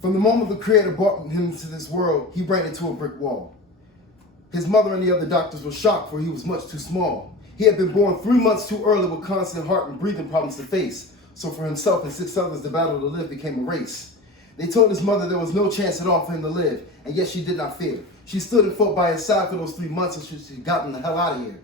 From the moment the Creator brought him into this world, he ran into a brick wall. His mother and the other doctors were shocked, for he was much too small. He had been born 3 months too early with constant heart and breathing problems to face. So for himself and 6 others, the battle to live became a race. They told his mother there was no chance at all for him to live, and yet she did not fear. She stood and fought by his side for those 3 months until she got him the hell out of here.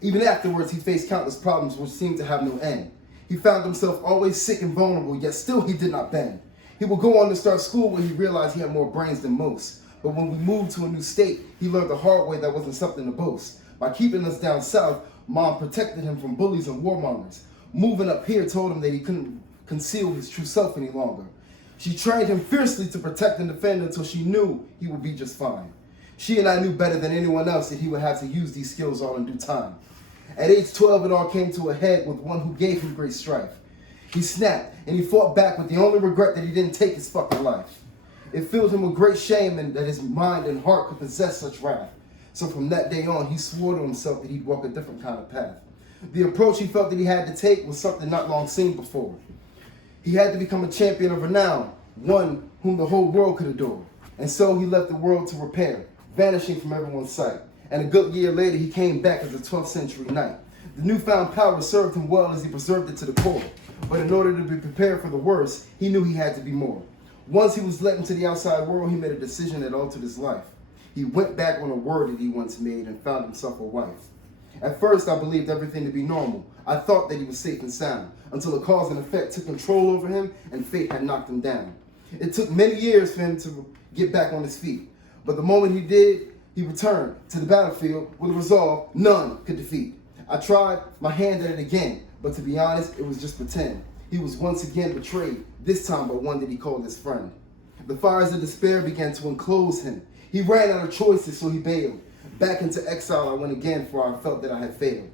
Even afterwards, he faced countless problems which seemed to have no end. He found himself always sick and vulnerable, yet still he did not bend. He would go on to start school where he realized he had more brains than most. But when we moved to a new state, he learned the hard way that wasn't something to boast. By keeping us down south, Mom protected him from bullies and warmongers. Moving up here told him that he couldn't conceal his true self any longer. She trained him fiercely to protect and defend until she knew he would be just fine. She and I knew better than anyone else that he would have to use these skills all in due time. At age 12, it all came to a head with one who gave him great strife. He snapped, and he fought back with the only regret that he didn't take his fucking life. It filled him with great shame and that his mind and heart could possess such wrath. So from that day on, he swore to himself that he'd walk a different kind of path. The approach he felt that he had to take was something not long seen before. He had to become a champion of renown, one whom the whole world could adore. And so he left the world to repair, vanishing from everyone's sight. And a good year later, he came back as a 12th century knight. The newfound power served him well as he preserved it to the core. But in order to be prepared for the worst, he knew he had to be more. Once he was let into the outside world, he made a decision that altered his life. He went back on a word that he once made and found himself a wife. At first, I believed everything to be normal. I thought that he was safe and sound, until the cause and effect took control over him and fate had knocked him down. It took many years for him to get back on his feet. But the moment he did, he returned to the battlefield with a resolve none could defeat. I tried my hand at it again, but to be honest, it was just pretend. He was once again betrayed, this time by one that he called his friend. The fires of despair began to enclose him. He ran out of choices, so he bailed. Back into exile I went again, for I felt that I had failed.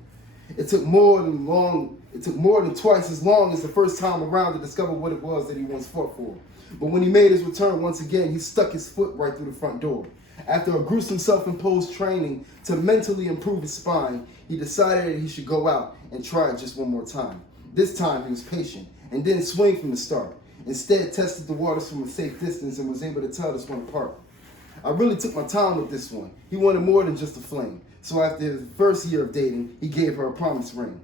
It took more than twice as long as the first time around to discover what it was that he once fought for. But when he made his return once again, he stuck his foot right through the front door. After a gruesome self-imposed training to mentally improve his spine, he decided that he should go out and try it just one more time. This time he was patient and didn't swing from the start. Instead, tested the waters from a safe distance and was able to tell this one apart. I really took my time with this one. He wanted more than just a fling. So after his first year of dating, he gave her a promise ring.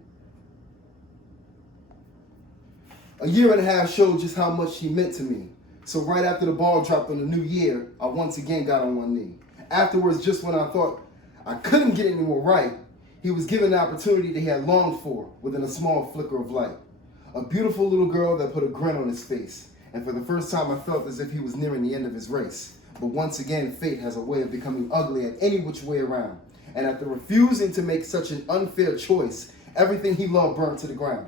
A year and a half showed just how much she meant to me. So right after the ball dropped on the new year, I once again got on one knee. Afterwards, just when I thought I couldn't get any more right, he was given the opportunity that he had longed for within a small flicker of light. A beautiful little girl that put a grin on his face. And for the first time, I felt as if he was nearing the end of his race. But once again, fate has a way of becoming ugly at any which way around. And after refusing to make such an unfair choice, everything he loved burned to the ground.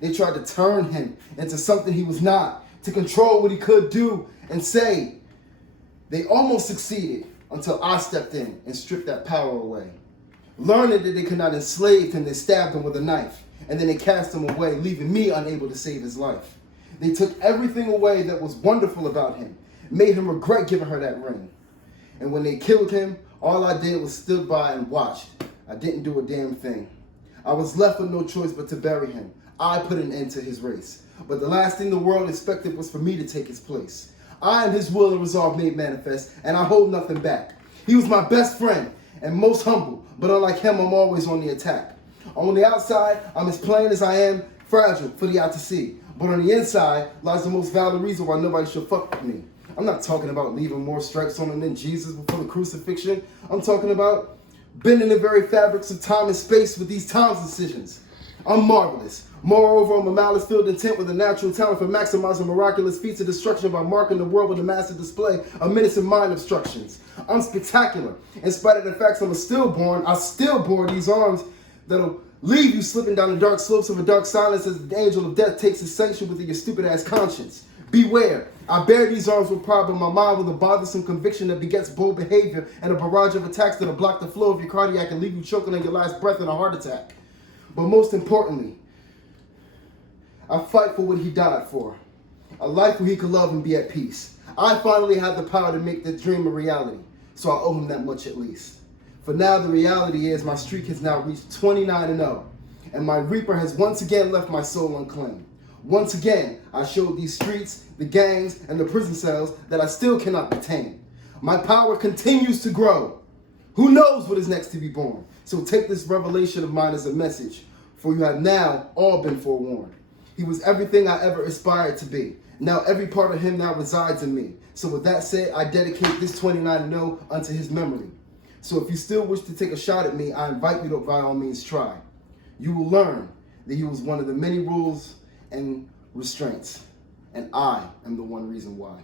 They tried to turn him into something he was not, to control what he could do and say. They almost succeeded until I stepped in and stripped that power away. Learning that they could not enslave him, they stabbed him with a knife, and then they cast him away, leaving me unable to save his life. They took everything away that was wonderful about him, made him regret giving her that ring. And when they killed him, all I did was stood by and watched. I didn't do a damn thing. I was left with no choice but to bury him. I put an end to his race. But the last thing the world expected was for me to take his place. I am his will and resolve made manifest, and I hold nothing back. He was my best friend and most humble, but unlike him, I'm always on the attack. On the outside, I'm as plain as I am fragile for the eye to see. But on the inside lies the most valid reason why nobody should fuck with me. I'm not talking about leaving more stripes on him than Jesus before the crucifixion. I'm talking about bending the very fabrics of time and space with these time's decisions. I'm marvelous. Moreover, I'm a malice-filled intent with a natural talent for maximizing miraculous feats of destruction by marking the world with a massive display of menacing mind obstructions. I'm spectacular. In spite of the fact I'm a stillborn, I still bore these arms that'll leave you slipping down the dark slopes of a dark silence as the angel of death takes his sanction within your stupid-ass conscience. Beware. I bear these arms with pride, but my mind with a bothersome conviction that begets bold behavior and a barrage of attacks that'll block the flow of your cardiac and leave you choking on your last breath in a heart attack. But most importantly, I fight for what he died for. A life where he could love and be at peace. I finally have the power to make the dream a reality, so I owe him that much at least. For now, the reality is my streak has now reached 29-0, and my reaper has once again left my soul unclaimed. Once again, I showed these streets, the gangs, and the prison cells that I still cannot detain. My power continues to grow. Who knows what is next to be born? So take this revelation of mine as a message, for you have now all been forewarned. He was everything I ever aspired to be. Now every part of him now resides in me. So with that said, I dedicate this 29-0 unto his memory. So if you still wish to take a shot at me, I invite you to by all means try. You will learn that he was one of the many rules and restraints, and I am the one reason why.